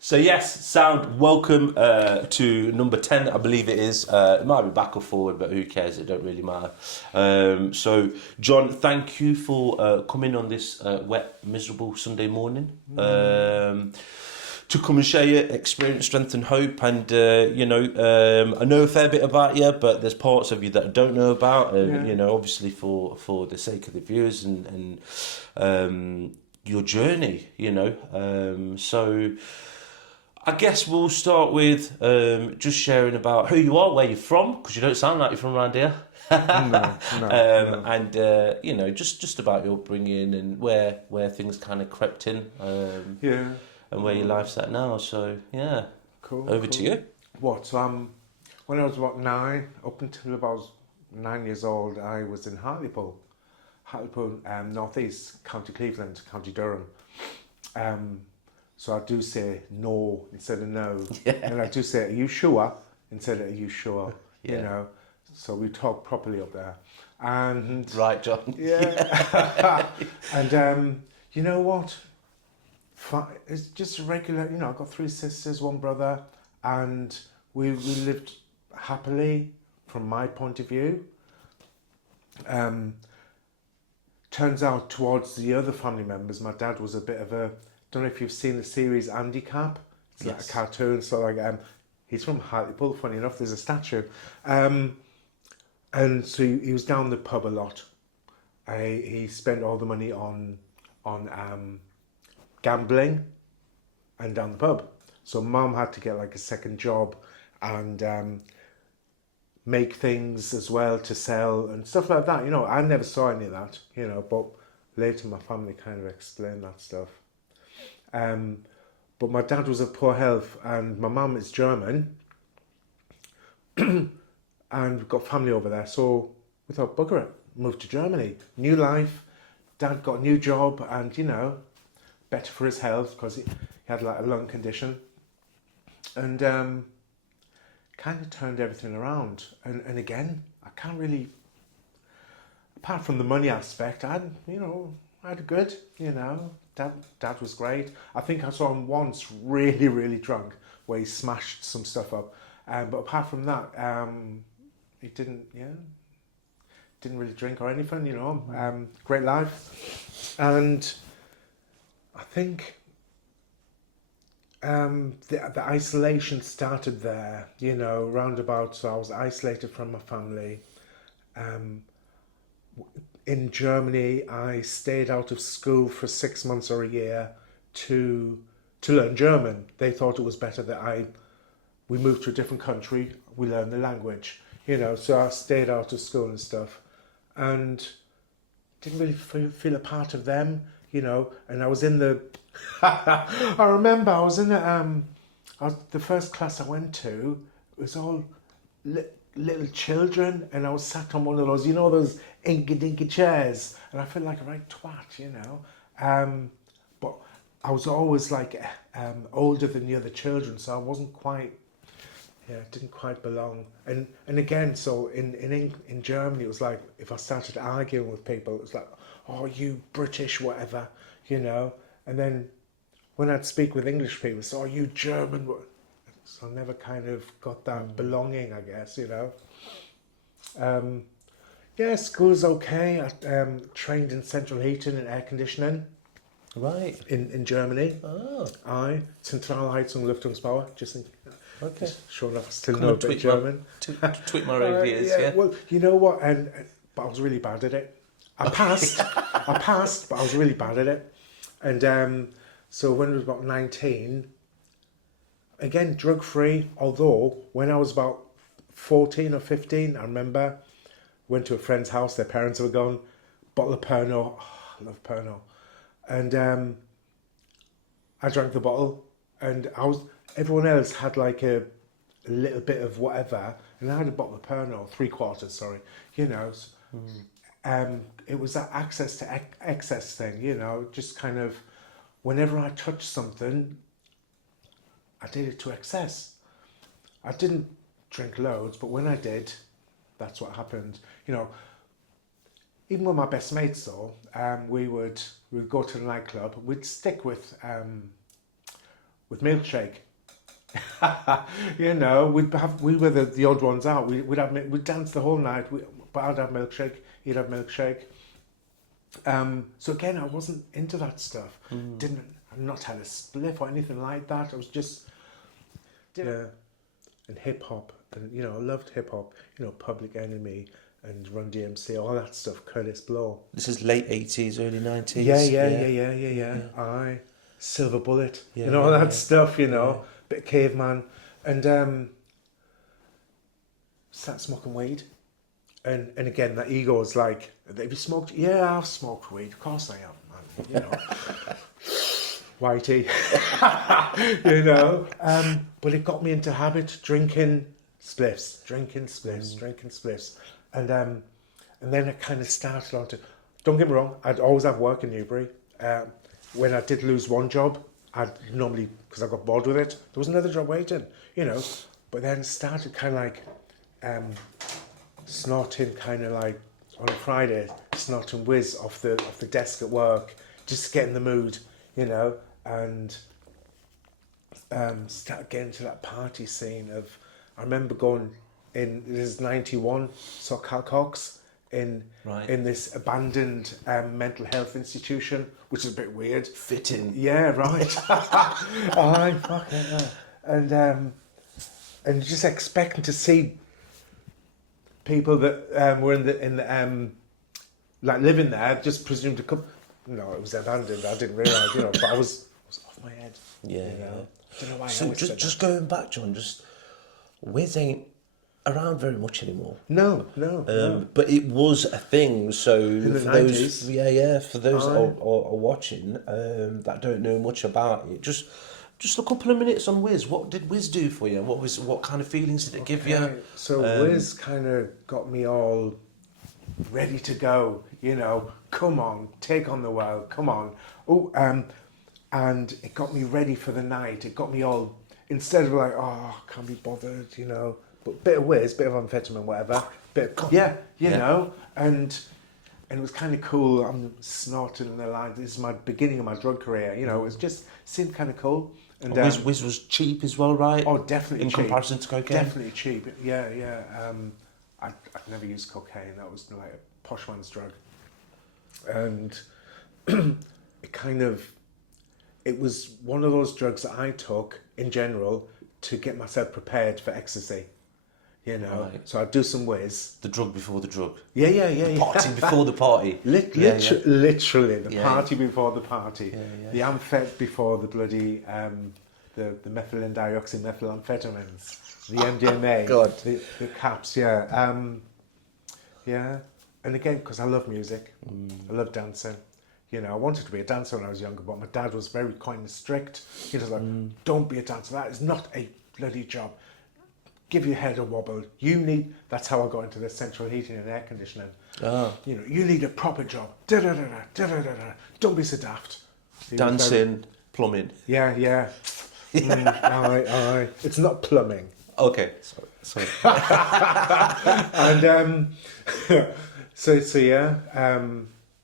So yes, sound. Welcome to number 10, I believe it is. It might be back or forward, but who cares? It don't really matter. So, John, thank you for coming on this wet, miserable Sunday morning to come and share your experience, strength, and hope. And I know a fair bit about you, but there's parts of you that I don't know about. Obviously for the sake of the viewers and your journey. So. I guess we'll start with just sharing about who you are, where you're from, because you don't sound like you're from around here. No. And just about your upbringing and where things kind of crept in, Yeah. and where your life's at now. So yeah, Cool. over to you. What? So when I was about 9, up until about 9 years old, I was in Hartlepool, North East, County Cleveland, County Durham. So I do say no instead of no, and I do say are you sure instead of are you sure? Yeah. So we talk properly up there, and Right, John. yeah, and you know what? It's just a regular. I've got 3 sisters, 1 brother, and we lived happily from my point of view. Turns out towards the other family members, my dad was a bit of a. Don't know if you've seen the series Handicap. It's like a cartoon. So he's from Hartlepool. Funny enough, there's a statue, and so he was down the pub a lot. He spent all the money on gambling and down the pub. So Mum had to get like a second job and make things as well to sell and stuff like that. I never saw any of that. But later my family kind of explained that stuff. But my dad was of poor health and my mum is German and we've got family over there, so we thought bugger it, moved to Germany, new life. Dad got a new job and better for his health because he had like a lung condition and kind of turned everything around and again I can't really, apart from the money aspect, I had a good, Dad was great. I think I saw him once really, really drunk where he smashed some stuff up. But apart from that, he didn't really drink or anything, great life. And I think the isolation started there, roundabout. So I was isolated from my family. In Germany, I stayed out of school for 6 months or a year to learn German. They thought it was better that we moved to a different country, we learned the language, so I stayed out of school and stuff and didn't really feel a part of them, and I was in the, I remember I was in the first class I went to, it was all little children and I was sat on one of those, those inky dinky chairs and I felt like a right twat, but I was always like older than the other children, so I wasn't quite, didn't quite belong. And again, so in Germany it was like if I started arguing with people it was like, oh you British whatever, and then when I'd speak with English people it's, oh you German, so I never kind of got that belonging, I guess, school's okay. I trained in central heating and air conditioning. Right. In Germany. Oh. Zentralheizung, Lüftungsbauer. Just sure enough, I still know a bit German. Tweak my reviews, yeah. Well, you know what? But I was really bad at it. I passed, but I was really bad at it. And so when I was about 19, again, drug-free, although when I was about 14 or 15, I remember, went to a friend's house, their parents were gone, bottle of Pernod, I love Pernod, and I drank the bottle, and everyone else had like a little bit of whatever, and I had a bottle of Pernod, 3/4, sorry, it was that access to excess thing, just kind of, whenever I touched something, I did it to excess. I didn't drink loads, but when I did, that's what happened. Even with my best mates though, we'd go to the nightclub, we'd stick with with milkshake. You know, we were the odd ones out. We'd dance the whole night. But I'd have milkshake. He'd have milkshake. So again, I wasn't into that stuff. I've not had a spliff or anything like that. I was just and hip hop. And you know, I loved hip hop. You know, Public Enemy and Run DMC, all that stuff. Curtis Blow. This is late 80s, early 90s. Yeah. Aye, Silver Bullet. You know, all that stuff. You know, bit of Caveman, and start smoking weed. And again, that ego is like, have you smoked? Yeah, I've smoked weed. Of course I have, man. You know, whitey. You know, but it got me into habit drinking spliffs, and then I kind of started on to. Don't get me wrong, I'd always have work in Newbury. When I did lose one job, I'd normally, because I got bored with it, there was another job waiting. You know, but then started kind of like. Snorting kind of like on a Friday, snorting whiz off the desk at work, just to get in the mood, you know, and start getting to that party scene of. I remember going in. This is 91, so Cox in this abandoned mental health institution, which is a bit weird. Fitting. Yeah, right. I fucking know. And just expecting to see. People that were in the like living there just presumed to come. No, it was abandoned. I didn't realise, you know. But I was off my head. Yeah. You know? I don't know why. So just going back, John. Just Wiz ain't around very much anymore. No. But it was a thing. So in the for 90s. for those that are watching that don't know much about it, just a couple of minutes on Wiz. What did Wiz do for you? What kind of feelings did it give you? So Wiz kind of got me all ready to go. You know, come on, take on the world. Come on. And it got me ready for the night. It got me all, instead of like, can't be bothered, you know. But bit of Wiz, bit of amphetamine, whatever. You know. And it was kind of cool. I'm snorting in the line. This is my beginning of my drug career. You know, it was just seemed kind of cool. And Wiz was cheap as well, right? Oh, definitely in cheap. comparison to cocaine. Definitely cheap. Yeah. I'd never used cocaine. That was like a posh man's drug. And it was one of those drugs that I took in general to get myself prepared for ecstasy. You know, so I'd do some Wiz. The drug before the drug. Yeah. The party before the party. Literally, the party before the party. Yeah. The amphet before the bloody, the methylene dioxymethylamphetamines. The MDMA. God. The caps, yeah. And again, because I love music. I love dancing. You know, I wanted to be a dancer when I was younger, but my dad was very kind of strict. He was like, don't be a dancer. That is not a bloody job. Give your head a wobble. That's how I got into the central heating and air conditioning. Oh. You know, you need a proper job. Don't be so daft. Dancing, plumbing. Yeah. Aye. It's not plumbing. Okay, sorry. And so yeah.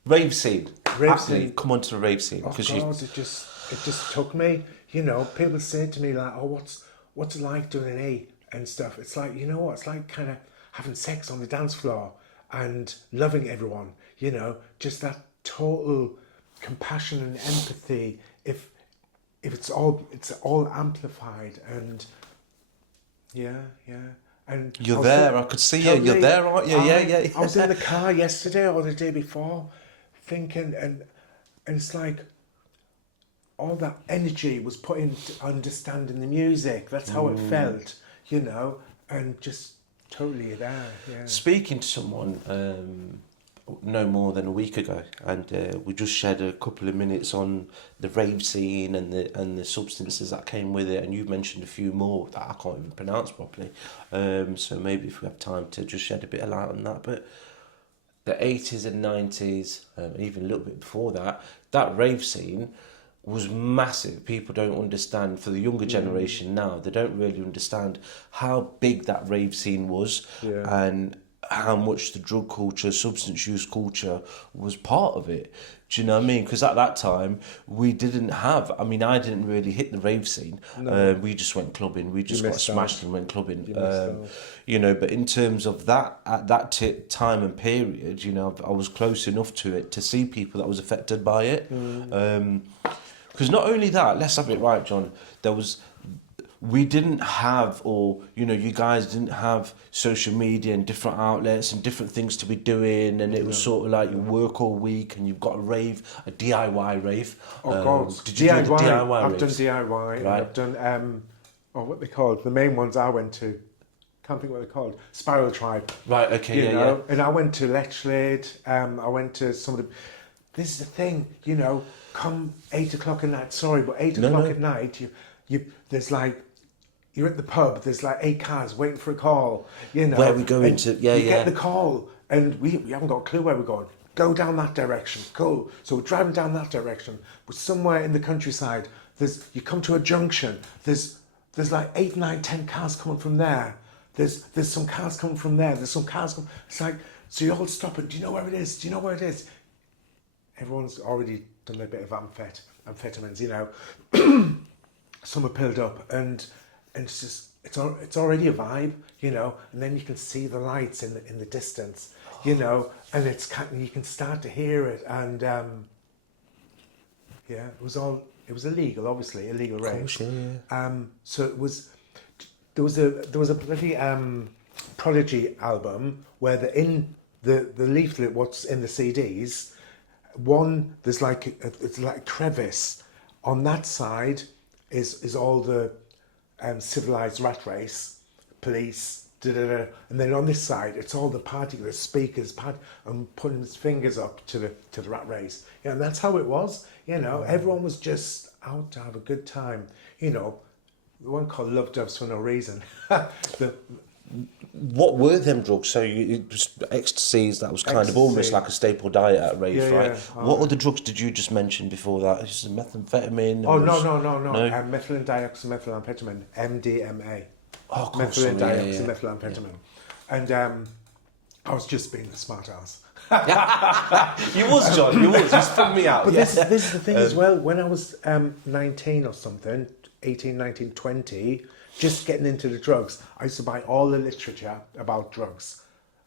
Rave scene. Rave scene. Come on to the rave scene. Oh God, it just took me. You know, people say to me like, "Oh, what's it like doing an E and stuff?" It's like, you know what? It's like kind of having sex on the dance floor and loving everyone. You know, just that total compassion and empathy. If it's all amplified and yeah. And you're there. I could see you. You're there, aren't you? Yeah. I was in the car yesterday or the day before, thinking, and it's like all that energy was put into understanding the music. That's how it felt, you know, and just totally there. Yeah. Speaking to someone no more than a week ago, and we just shared a couple of minutes on the rave scene and the substances that came with it, and you mentioned a few more that I can't even pronounce properly. So maybe if we have time to just shed a bit of light on that. But the 80s and 90s, even a little bit before that, that rave scene was massive. People don't understand, for the younger generation now, they don't really understand how big that rave scene was and how much the drug culture, substance use culture was part of it. Do you know what I mean? Because at that time, we didn't have, I mean, I didn't really hit the rave scene. We just went clubbing. We just got missed smashed out. and went clubbing. You missed out. You know, but in terms of that, at that time and period, you know, I was close enough to it to see people that was affected by it. Because not only that, let's have it right, John, we didn't have, or, you know, you guys didn't have social media and different outlets and different things to be doing, and it was sort of like you work all week and you've got a rave, a DIY rave. Oh God, Did you do the DIY I've done raves? DIY. And Right. I've done what they called, the main ones I went to. Can't think what they're called. Spiral Tribe. Right, okay, You yeah, know, yeah. and I went to Lechlade. I went to some of the. This is the thing, you know. Come 8 o'clock at night. Sorry, but 8 o'clock at night, there's like. You're at the pub, there's like 8 cars waiting for a call, you know. Where we going and to? Yeah, you yeah. get the call, and we haven't got a clue where we're going. Go down that direction, cool. So we're driving down that direction, but somewhere in the countryside, you come to a junction, there's like 8, 9, 10 cars coming from there. There's some cars coming from there, there's some cars coming, it's like, so you all stop and do you know where it is? Do you know where it is? Everyone's already done a bit of amphetamines, you know. Some are pilled up, and it's just it's already a vibe, you know. And then you can see the lights in the distance, you know, and you can start to hear it, and yeah, it was illegal, obviously illegal raves. Yeah. So it was there was a bloody Prodigy album where in the leaflet, what's in the CDs, there's like it's like a crevice on that side. Is all the civilized rat race, police, and then on this side it's all the party, the speakers, and putting his fingers up to the rat race. Yeah, and that's how it was. You know, everyone was just out to have a good time. You know, the one called Love Doves for no reason. What were them drugs? So it was ecstasies, that was kind of almost Ecstasy. like a staple diet at raves, Yeah, right? yeah. What other drugs did you just mention before that? Is it methamphetamine? Oh, or no. No? Methylene dioxymethylamphetamine, MDMA. Oh, of course, Methylene sorry, yeah. dioxymethylamphetamine. And I was just being a smart ass. You was, John, you was. You spun me out. But yeah. this is the thing as well. When I was 19 or something, 18, 19, 20, just getting into the drugs, I used to buy all the literature about drugs.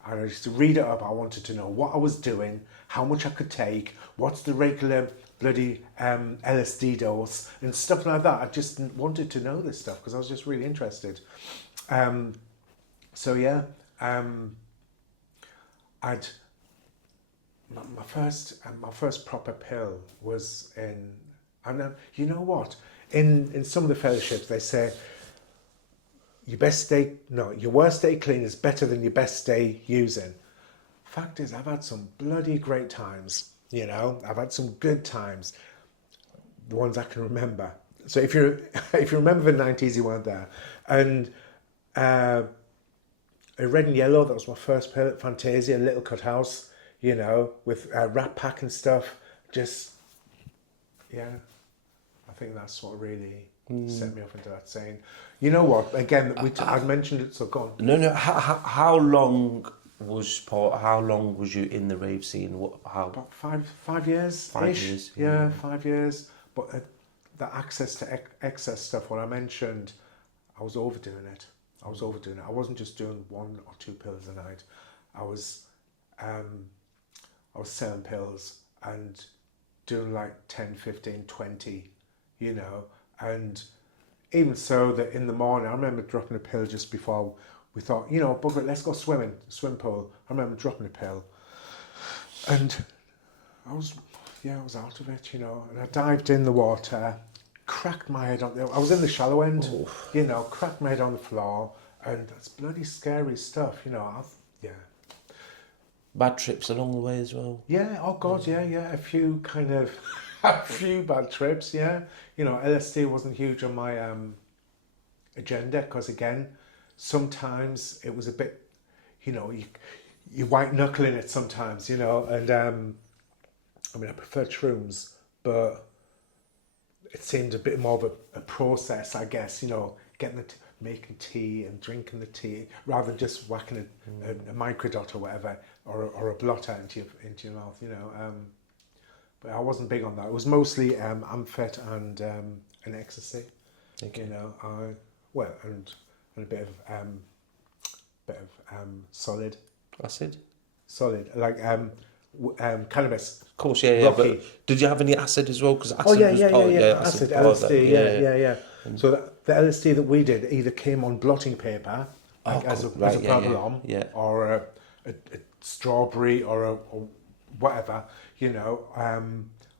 And I used to read it up. I wanted to know what I was doing, how much I could take, what's the regular bloody LSD dose, and stuff like that. I just wanted to know this stuff because I was just really interested. So yeah, my first proper pill was in, and you know what? In some of the fellowships they say your worst day clean is better than your best day using. Fact is, I've had some bloody great times. You know, I've had some good times, the ones I can remember. So if you remember the 90s, you weren't there. And Red and Yellow, that was my first pill at Fantasia, Little Cut House, you know, with Rat Pack and stuff. Just, yeah, I think that's what really set me off into that scene. You know what? Again, I've mentioned it, so go on. No. How long was you in the rave scene? About 5 years. 5 years. Yeah, 5 years. But the access to excess stuff, what I mentioned, I was overdoing it. I wasn't just doing 1 or 2 pills a night. I was selling pills and doing like 10, 15, 20, you know. And even so, that in the morning, I remember dropping a pill just before we thought, you know, bugger it, let's go swimming, swim pool. I remember dropping a pill. And I was out of it, you know. And I dived in the water, cracked my head I was in the shallow end, you know, cracked my head on the floor. And that's bloody scary stuff, you know. Bad trips along the way as well? Yeah, oh God, yeah. A few bad trips, yeah. You know, LSD wasn't huge on my agenda because, again, sometimes it was a bit, you know, you white knuckling it sometimes, you know. And I mean, I prefer shrooms, but it seemed a bit more of a process, I guess, you know, getting making tea and drinking the tea rather than just whacking a microdot or whatever or a blotter into your mouth, you know. But I wasn't big on that. It was mostly amphet and ecstasy, Okay. you know. And a bit of solid, like cannabis. Of course, yeah. Rocky. But did you have any acid as well? Because acid Oh yeah, was yeah, part, yeah, yeah. Acid, part of LSD, that. yeah. So the LSD that we did either came on blotting paper like, Oh, as cool. a Right, problem, yeah. or a strawberry or whatever, you know,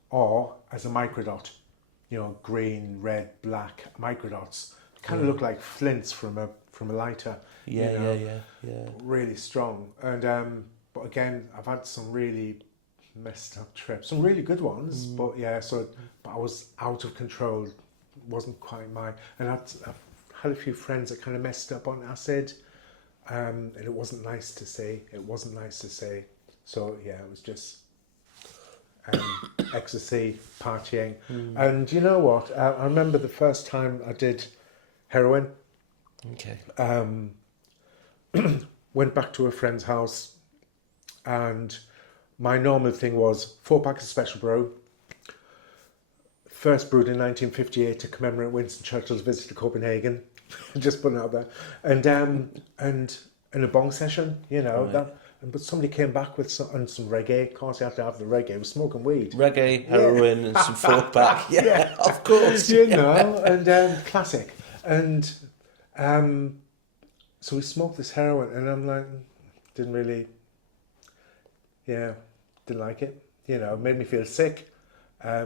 or as a microdot, you know, green, red, black microdots. Kind of look like flints from a lighter. Yeah, you know, yeah. Really strong. And but again, I've had some really messed up trips, some really good ones, but yeah. But I was out of control. It wasn't quite my. And I've had a few friends that kind of messed up on acid, and it wasn't nice to see. So yeah, it was just ecstasy, partying, and you know what? I remember the first time I did heroin. Okay. Went back to a friend's house, and my normal thing was 4 packs of Special Brew. First brewed in 1958 to commemorate Winston Churchill's visit to Copenhagen. Just putting it out there, and a bong session, you know. Right. That. But somebody came back with some reggae. Of course, you have to have the reggae. It was smoking weed. Reggae, heroin, and some 4-pack. Yeah, of course. You know, and classic. And so we smoked this heroin, and I'm like, didn't like it. You know, it made me feel sick. I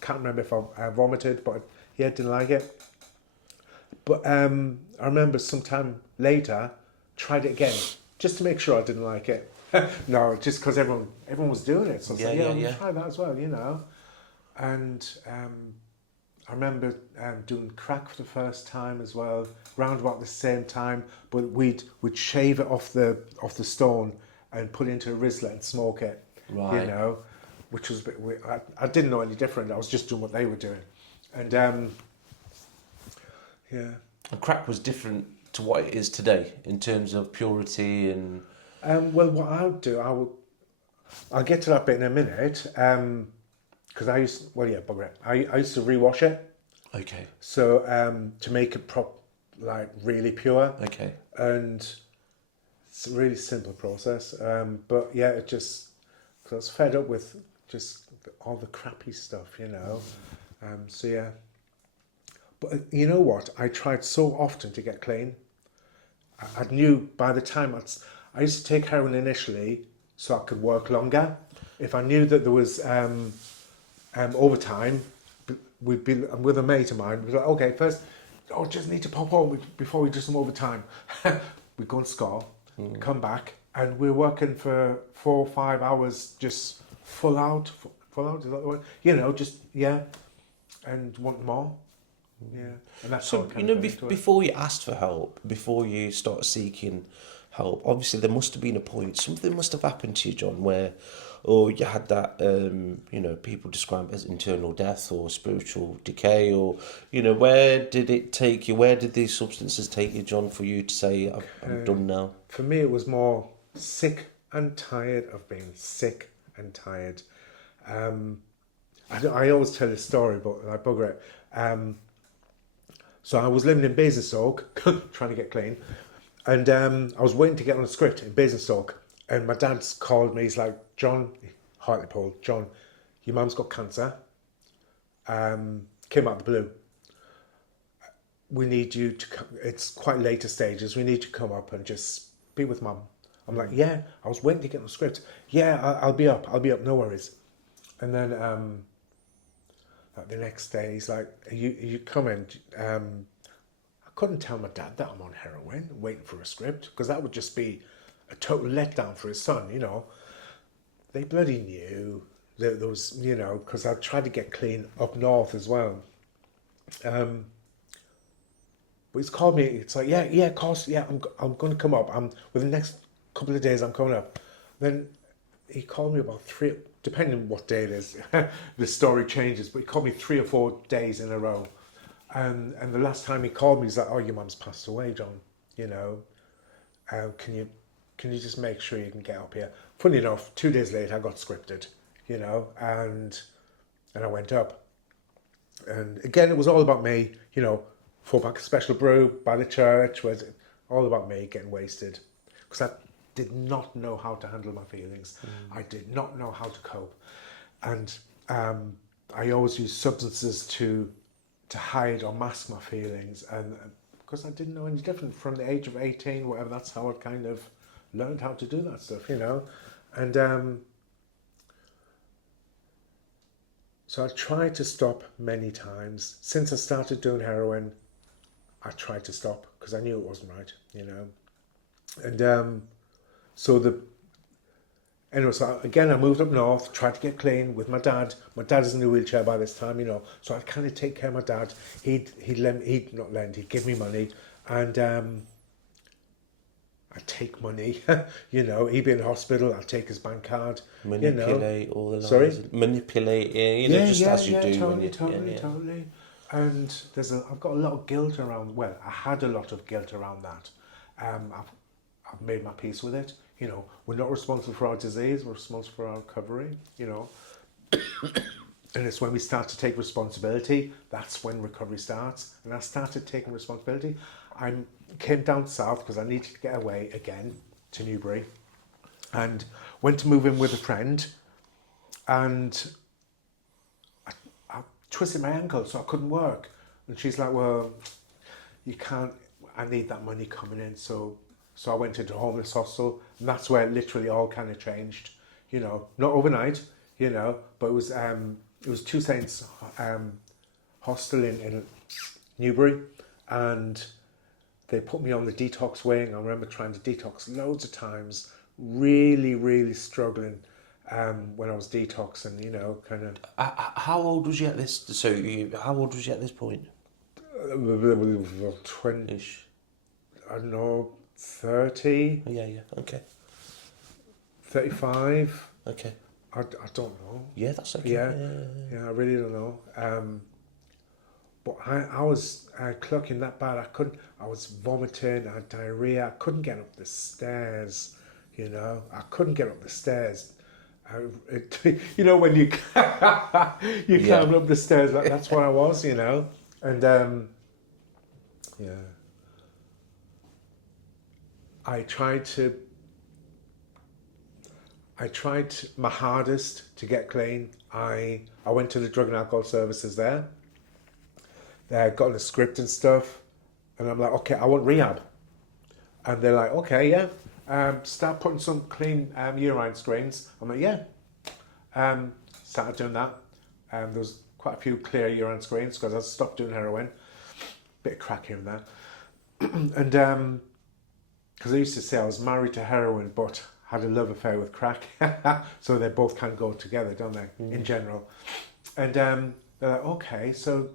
can't remember if I vomited, but yeah, didn't like it. But I remember sometime later, tried it again, just to make sure I didn't like it. No, just because everyone was doing it. So I was like, I'm going to try that as well, you know. And I remember doing crack for the first time as well, round about the same time. But we'd shave it off the stone and put it into a Rizzler and smoke it. Right. You know, which was a bit weird. I didn't know any different. I was just doing what they were doing, and yeah. And crack was different to what it is today in terms of purity and. Well, what I'll get to that bit in a minute. Because I used to rewash it. Okay. So to make it really pure. Okay. And it's a really simple process. But yeah, it just, cause I was fed up with just all the crappy stuff, you know. So yeah. But you know what? I tried so often to get clean. I knew by the time I used to take heroin initially so I could work longer. If I knew that there was overtime, we'd be with a mate of mine. We'd be like, okay, first, just need to pop home before we do some overtime. We'd go and score, come back, and we're working for 4 or 5 hours, just full out, is that the word? You know, just, yeah, and want more. Yeah. And that's So, you know, before you asked for help, before you started seeking help, obviously there must have been a point, something must have happened to you, John, where, or you had that, you know, people describe it as internal death or spiritual decay, or, you know, where did it take you? Where did these substances take you, John, for you to say, I'm done now? For me, it was more sick and tired of being sick and tired. I always tell this story, but I bugger it. So I was living in Basingstoke, trying to get clean, and I was waiting to get on a script in Basingstoke, and my dad's called me. He's like, John, Hartlepool, John, your mum's got cancer. Came out of the blue. We need you to come. It's quite later stages. We need you to come up and just be with mum. I'm like, yeah. I was waiting to get on the script. Yeah, I'll be up. No worries. And then the next day, he's like, are you coming? I couldn't tell my dad that I'm on heroin, waiting for a script, because that would just be a total letdown for his son, you know. They bloody knew that there was, you know, because I tried to get clean up north as well. But he's called me. It's like, yeah, of course, yeah, I'm going to come up. Within the next couple of days, I'm coming up. Then he called me about 3, depending on what day it is. The story changes, but he called me 3 or 4 days in a row. And the last time he called me, he's like, "Oh, your mum's passed away, John. You know, can you just make sure you can get up here?" Funny enough, 2 days later, I got scripted, you know, and I went up. And again, it was all about me, you know, 4-pack of special brew by the church, was all about me getting wasted. Because I did not know how to handle my feelings. I did not know how to cope. And I always used substances to hide or mask my feelings. And because I didn't know any different from the age of 18, whatever, that's how I kind of learned how to do that stuff, you know. And so I tried to stop many times. Since I started doing heroin, I tried to stop because I knew it wasn't right, you know. And so again, I moved up north, tried to get clean with my dad. My dad is in a wheelchair by this time, you know. So I'd kind of take care of my dad. He'd give me money, and I'd take money. You know, he'd be in hospital. I'd take his bank card. Manipulate all the lies. Sorry? Manipulate, you know, just as you do. Totally. And I've got a lot of guilt around. Well, I had a lot of guilt around that. I've made my peace with it. You know, we're not responsible for our disease. We're responsible for our recovery. You know, and it's when we start to take responsibility, that's when recovery starts. And I started taking responsibility. I came down south because I needed to get away again to Newbury, and went to move in with a friend, and I twisted my ankle so I couldn't work. And she's like, "Well, you can't, I need that money coming in." So I went into a homeless hostel, and that's where it literally all kind of changed. You know, not overnight, you know, but it was Two Saints hostel in Newbury, and they put me on the detox wing. I remember trying to detox loads of times, really, really struggling when I was detoxing, you know, kind of. How old was you at this? How old was you at this point? 20-ish. I don't know, 30. Yeah, okay. 35. Okay. I don't know. Yeah, that's okay. Yeah, I really don't know. But I was clucking that bad. I was vomiting, I had diarrhea. I couldn't get up the stairs, you know. I couldn't get up the stairs. You know, when you climb up the stairs, that's what I was, you know. And yeah. I tried my hardest to get clean. I went to the drug and alcohol services there. They got a script and stuff, and I'm like, okay, I want rehab. And they're like, okay, yeah, start putting some clean urine screens. I'm like, yeah. Started doing that. There was quite a few clear urine screens because I stopped doing heroin. Bit of crack here and there. And because I used to say I was married to heroin, but had a love affair with crack. So they both kind of go together, don't they, in general. And they're like, okay, so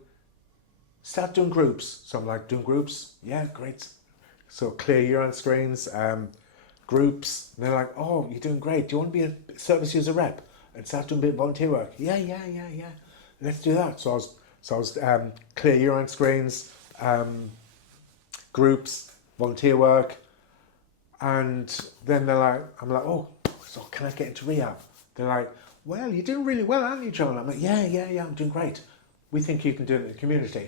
start doing groups. So I'm like, doing groups? Yeah, great. So clear urine screens, groups. And they're like, oh, you're doing great. Do you want to be a service user rep and start doing a bit of volunteer work? Yeah. Let's do that. So I was clear urine screens, groups, volunteer work. And then I'm like, oh, so can I get into rehab? They're like, well, you're doing really well, aren't you, John? I'm like, yeah, I'm doing great. We think you can do it in the community.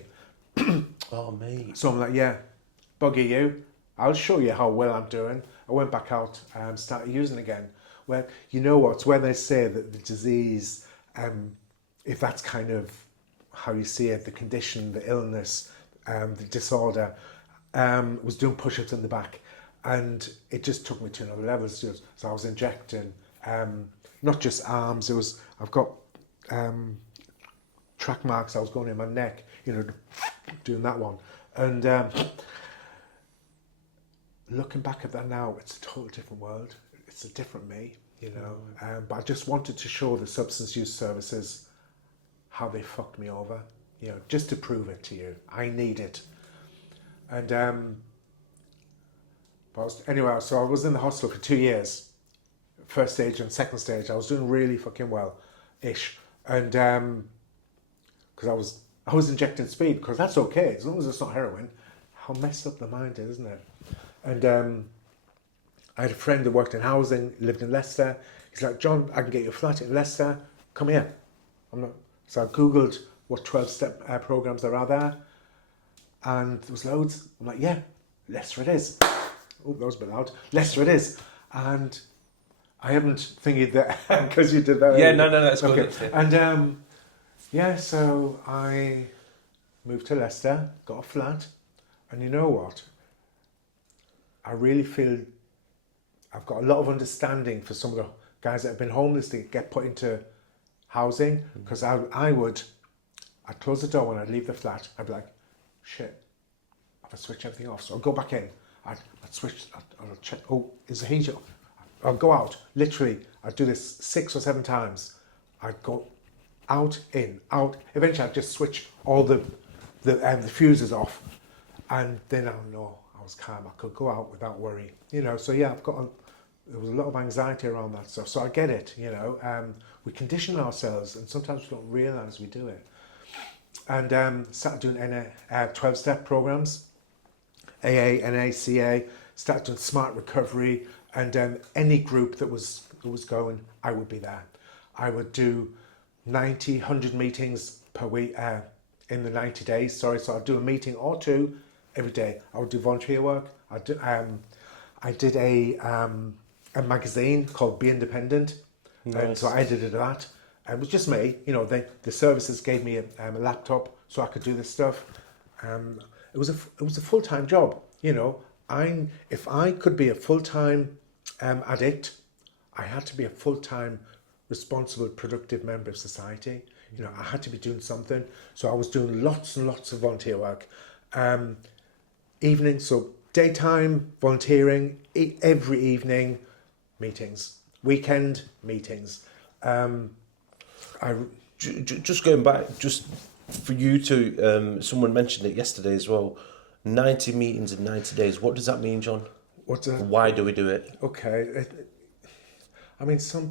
Oh, mate. So I'm like, yeah, bugger you. I'll show you how well I'm doing. I went back out and started using again. Well, you know what? It's when they say that the disease, if that's kind of how you see it, the condition, the illness, the disorder, was doing push-ups in the back. And it just took me to another level. So I was injecting, not just arms. I've got track marks. I was going in my neck, you know, doing that one. And looking back at that now, it's a total different world. It's a different me, you know. But I just wanted to show the substance use services how they fucked me over, you know, just to prove it to you. I need it. And anyway, so I was in the hospital for 2 years. First stage and second stage, I was doing really fucking well-ish. And because I was I was injecting speed because that's okay as long as it's not heroin. How messed up the mind is, isn't it? And I had a friend that worked in housing, lived in Leicester. He's like, John, I can get you a flat in Leicester. Come here. So I googled what 12-step programs there are there, and there was loads. I'm like, yeah, Leicester it is. Oh, that was a bit loud. Leicester it is. And I haven't thingied that because you did that. Yeah, no, that's good. Okay. And so I moved to Leicester, got a flat, and you know what? I really feel I've got a lot of understanding for some of the guys that have been homeless to get put into housing, because I'd close the door when I'd leave the flat. I'd be like, shit, I'd switch everything off. So I'd go back in. I'd switch. I'd check. Oh, is the heater? I'll go out. Literally, I'd do this 6 or 7 times. I'd go out, in, out. Eventually, I'd just switch all the fuses off, and then I know I was calm. I could go out without worry. So yeah, there was a lot of anxiety around that stuff. So I get it. We condition ourselves, and sometimes we don't realise we do it. And started doing 12-step programs, AA, NA, CA. Started doing smart recovery, and any group that was going, I would be there. I would do 90, 100 meetings per week in the 90 days. So I'd do a meeting or 2 every day. I would do volunteer work. I did a magazine called Be Independent. Nice. And so I edited that. It was just me. The services gave me a laptop so I could do this stuff. It was a full-time job. If I could be a full-time addict, I had to be a full-time responsible, productive member of society. I had to be doing something. So I was doing lots and lots of volunteer work. Evening, so daytime volunteering, every evening meetings, weekend meetings. Just going back, just for you to, someone mentioned it yesterday as well, 90 meetings in 90 days. What does that mean, John? Why do we do it? Okay. Some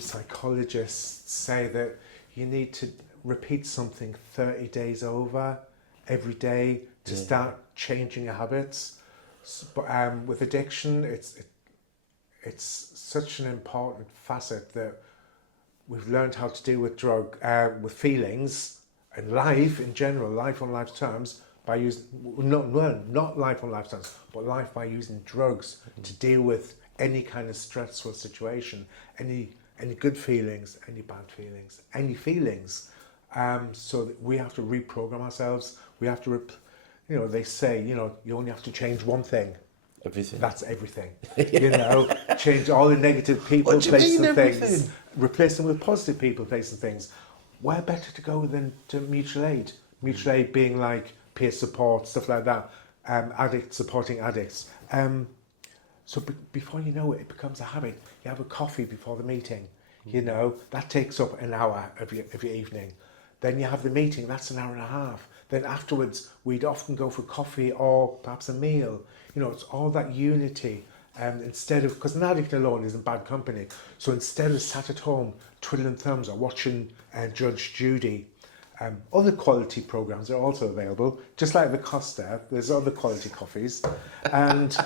psychologists say that you need to repeat something 30 days over every day to start changing your habits. But with addiction, it's such an important facet that we've learned how to deal with with feelings and life in general, life on life's terms, by using, not life on life's terms, but life by using drugs to deal with any kind of stressful situation, any good feelings, any bad feelings, any feelings. So that we have to reprogram ourselves. We have to, they say, you only have to change one thing. Everything. That's everything. Change all the negative people, places, and things. Replace them with positive people, places, and things. Where better to go than to mutual aid? Mutual aid being like peer support, stuff like that. Addicts supporting addicts. So before you know it, it becomes a habit. You have a coffee before the meeting. That takes up an hour of your evening. Then you have the meeting. That's an hour and a half. Then afterwards, we'd often go for coffee or perhaps a meal. It's all that unity. Instead of, because an addict alone isn't bad company. So instead of sat at home twiddling thumbs or watching Judge Judy, other quality programs are also available. Just like the Costa, there's other quality coffees. And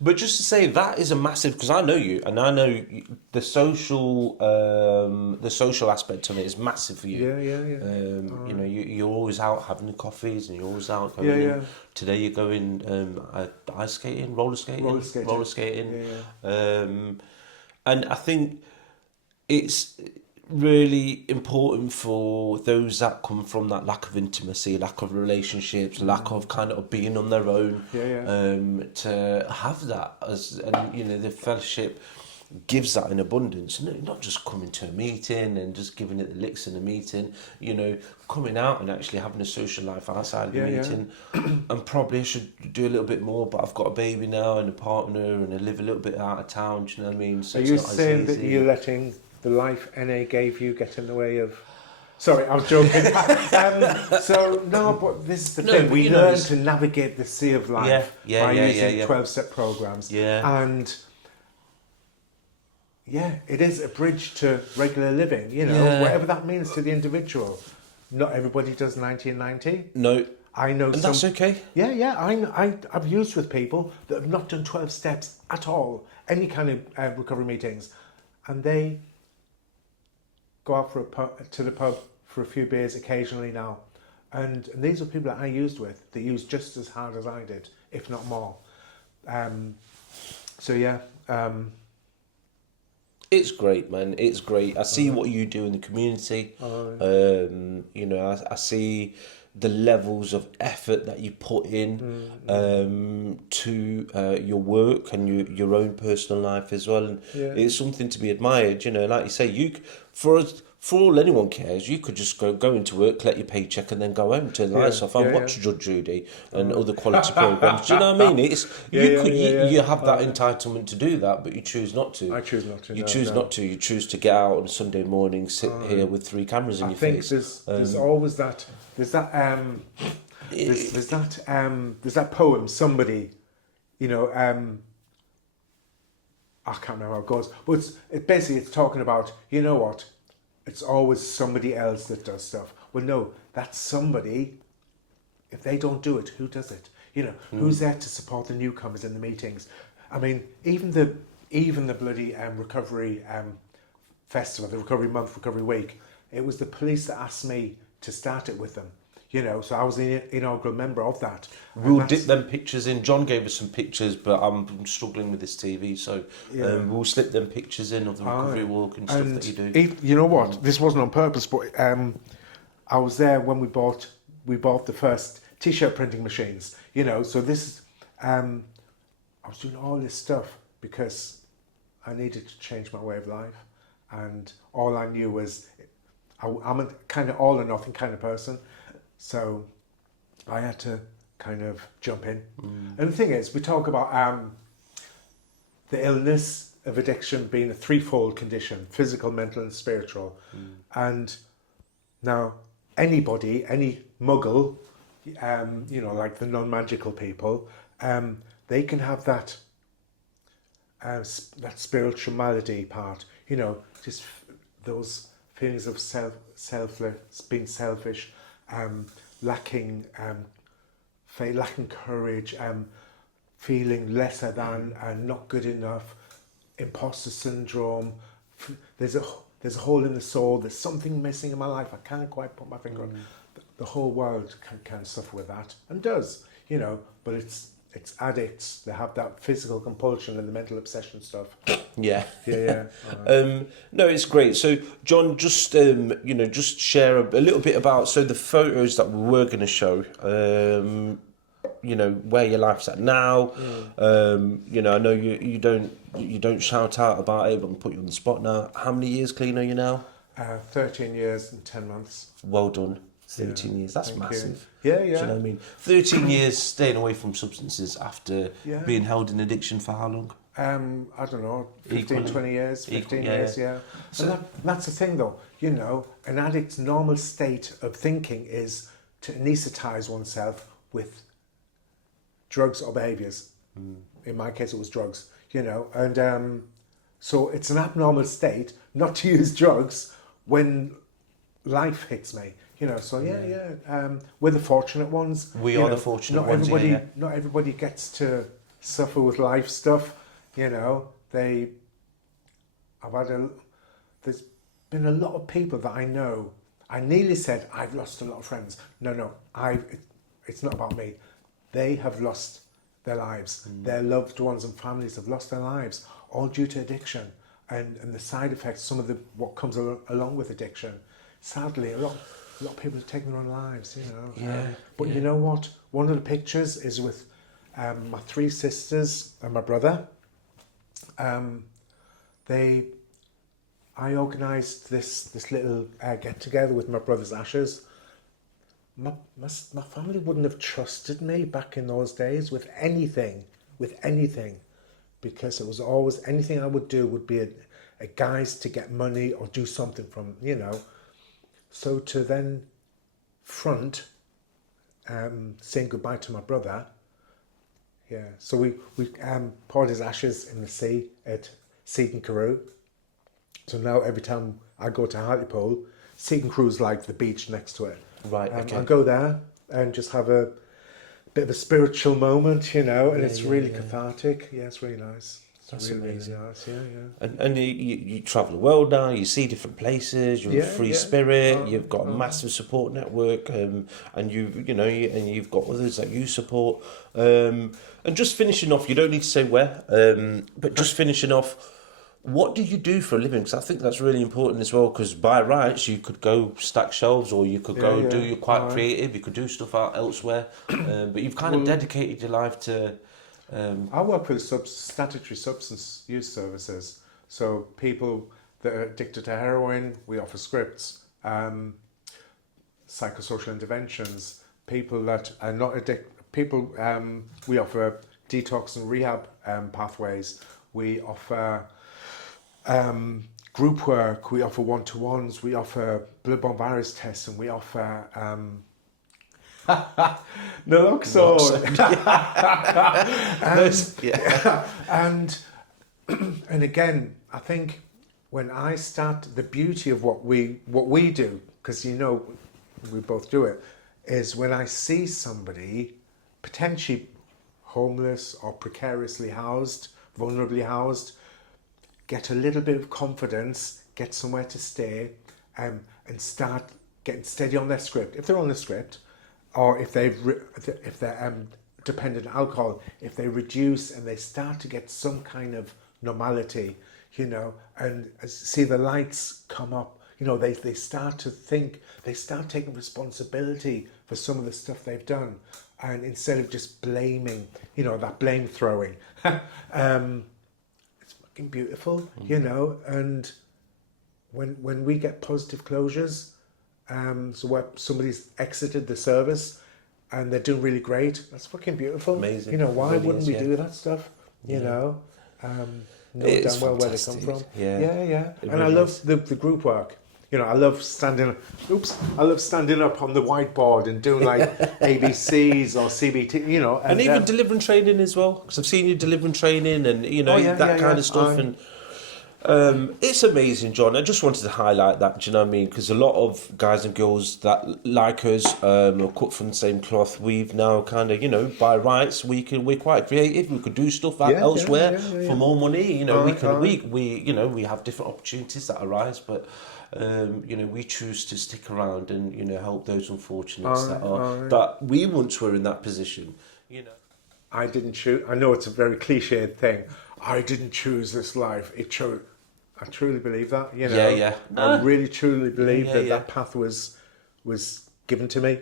but just to say that is a massive, because I know you, and I know the social aspect of it is massive for you. Yeah. You're always out having the coffees, and you're always out going. Yeah. Today you're going ice skating, roller skating. Yeah. And I think it's really important for those that come from that lack of intimacy, lack of relationships, lack of kind of being on their own, to have that and the fellowship gives that in abundance. Not just coming to a meeting and just giving it the licks in a meeting, coming out and actually having a social life outside of the meeting. And probably I should do a little bit more, but I've got a baby now and a partner and I live a little bit out of town, do you know what I mean? So are you saying that you're letting the life NA gave you get in the way of... Sorry, I was joking. But this is the thing. We learn to navigate the sea of life by using 12-step programs. Yeah. And it is a bridge to regular living, whatever that means to the individual. not everybody does 90 and 90. No, I know and some. that's okay. Yeah. I've used with people that have not done 12 steps at all, any kind of recovery meetings, and they go out to the pub for a few beers occasionally now, and these are people that I used with. They used just as hard as I did, if not more. So yeah. It's great, man. It's great. I see what you do in the community. You know, I see the levels of effort that you put in to your work and your own personal life as well. And it's something to be admired. You know, like you say, for all anyone cares, you could just go into work, collect your paycheck, and then go home, turn the lights off, and watch Judge Judy and other quality programs. Do you know what I mean? It's you have that entitlement to do that, but you choose not to. I choose not to. You choose not to. You choose to get out on a Sunday morning, sit here with 3 cameras in your face. There's always that. There's that. There's that poem. Somebody, you know. I can't remember how it goes, but it's talking about, you know what. It's always somebody else that does stuff. Well, no, that's somebody. If they don't do it, who does it? You know, who's there to support the newcomers in the meetings? I mean, even the bloody recovery festival, the recovery month, recovery week. It was the police that asked me to start it with them. You know, so I was the inaugural member of that. We'll dip them pictures in. John gave us some pictures, but I'm struggling with this TV, so we'll slip them pictures in of the recovery walk and stuff that you do. You know what? This wasn't on purpose, but I was there when we bought the first T-shirt printing machines. You know, so this I was doing all this stuff because I needed to change my way of life, and all I knew was I'm a kind of all or nothing kind of person. So I had to kind of jump in. And the thing is, we talk about the illness of addiction being a threefold condition: physical, mental and spiritual. And now anybody, any muggle, you know, like the non-magical people, they can have that spiritual malady part, you know, just those feelings of selfless, being selfish, lacking courage, feeling lesser than and not good enough, imposter syndrome. There's a hole in the soul. There's something missing in my life. I can't quite put my finger on. The whole world can suffer with that, and does, you know. But it's addicts. They have that physical compulsion and the mental obsession stuff. Yeah. Yeah. No, it's great. So, John, just just share a little bit about the photos that we were going to show. You know where your life's at now. You know, I know you don't shout out about it, but I'm put you on the spot now. How many years clean are you now? 13 years and 10 months. Well done. 13 years. That's Thank massive. you. Yeah. Do you know what I mean? 13 years staying away from substances after being held in addiction for how long? I don't know, 15, Equally. 20 years, 15 Yeah. years, yeah. So that's the thing though, you know, an addict's normal state of thinking is to anaesthetise oneself with drugs or behaviours. In my case it was drugs, you know, and so it's an abnormal state not to use drugs when life hits me. You know, so we're the fortunate ones. We are the fortunate ones. Not everybody gets to suffer with life stuff. You know, there's been a lot of people that I know. I nearly said I've lost a lot of friends. No, it's not about me. They have lost their lives. Their loved ones and families have lost their lives, all due to addiction and the side effects. Some of what comes along with addiction. Sadly, a lot of people have taken their own lives. You know. But you know what? One of the pictures is with my 3 sisters and my brother. I organised this little get together with my brother's ashes. My family wouldn't have trusted me back in those days with anything, because it was always anything I would do would be a guise to get money or do something from, you know. So to then front saying goodbye to my brother. Yeah, so we poured his ashes in the sea at Seaton Carew. So now every time I go to Hartlepool, Sea Cruise like the beach next to it. Right, okay. I go there and just have a bit of a spiritual moment, and it's really cathartic. Yeah, it's really nice. That's really, amazing. really nice. Yeah. And you travel the world now, you see different places, you're a free spirit, you've got a massive support network, and you've got others that you support. And just finishing off, you don't need to say where, but just finishing off, what do you do for a living? Because I think that's really important as well, because by rights, you could go stack shelves, or you could go do, you're quite creative, you could do stuff out elsewhere, but you've kind of dedicated your life to... I work with statutory substance use services. So people that are addicted to heroin, we offer scripts, psychosocial interventions. People that are not addicted, we offer detox and rehab pathways. We offer group work. We offer one-to-ones. We offer blood-borne virus tests, and we offer naloxone. And again, I think when I start, the beauty of what we do, because we both do it, is when I see somebody potentially homeless or precariously housed, vulnerably housed, get a little bit of confidence, get somewhere to stay, and start getting steady on their script. If they're on the script, or if they're dependent on alcohol, if they reduce and they start to get some kind of normality, and see the lights come up, they start to think, they start taking responsibility for some of the stuff they've done, and instead of just blaming, that blame throwing, it's fucking beautiful, and when we get positive closures, so where somebody's exited the service and they're doing really great, that's fucking beautiful. Amazing. Why wouldn't we do that stuff? Know damn well where they come from. Yeah. And really I love the group work. I love standing up on the whiteboard and doing like ABCs or CBT, and even delivering training as well, because I've seen you delivering training and that kind of stuff. And it's amazing, John. I just wanted to highlight that, do you know what I mean? Because a lot of guys and girls that like us are cut from the same cloth. We've now kind of, by rights, we're quite creative. We could do stuff elsewhere for more money. We have different opportunities that arise, but we choose to stick around and help those unfortunates that we once were in that position. I didn't choose. I know it's a very cliched thing. I didn't choose this life. It chose. I truly believe that. I really truly believe that path was given to me.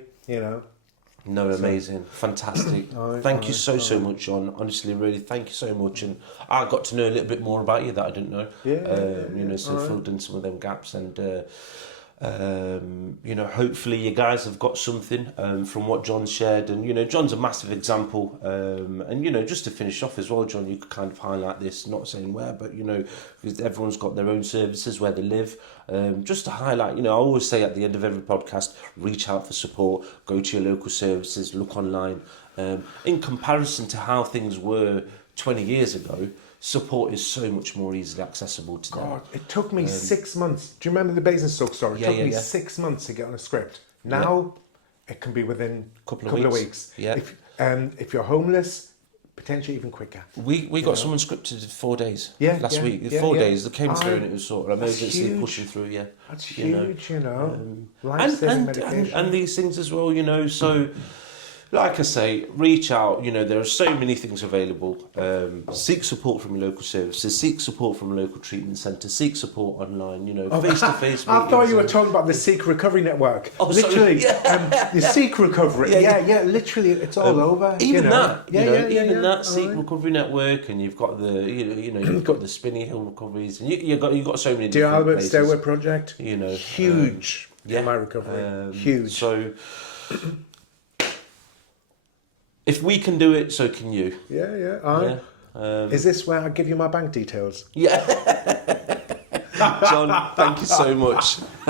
Amazing, fantastic. Thank you so much, John. Honestly, really, thank you so much. And I got to know a little bit more about you that I didn't know. So filled in some of them gaps, and hopefully you guys have got something from what John shared, and John's a massive example, and just to finish off as well, John, you could kind of highlight this, not saying where, but because everyone's got their own services where they live, just to highlight, I always say at the end of every podcast, reach out for support, go to your local services, look online. In comparison to how things were 20 years ago, support is so much more easily accessible today. God, it took me 6 months. Do you remember the Basingstoke story? It took me 6 months to get on a script. Now, it can be within a couple of weeks. Yeah. If you're homeless, potentially even quicker. We got someone scripted in 4 days. Last week. 4 days. They came through and it was sort of emergency pushing through. Yeah. That's huge. Life-saving medication. And these things as well. So. Like I say, reach out. There are so many things available. Seek support from your local services. Seek support from a local treatment centre. Seek support online. Face-to-face. I thought you were talking about the Seek Recovery Network. Oh, literally, the Seek Recovery. Yeah. Literally, it's all over. Even that. Even that Seek Recovery Network, and you've got the you've got the Spinney Hill recoveries, and you got so many. Dear Albert places. Stairway Project. Huge. In my recovery. Huge. So. If we can do it, so can you. Yeah. Is this where I give you my bank details? Yeah. John, thank you so much.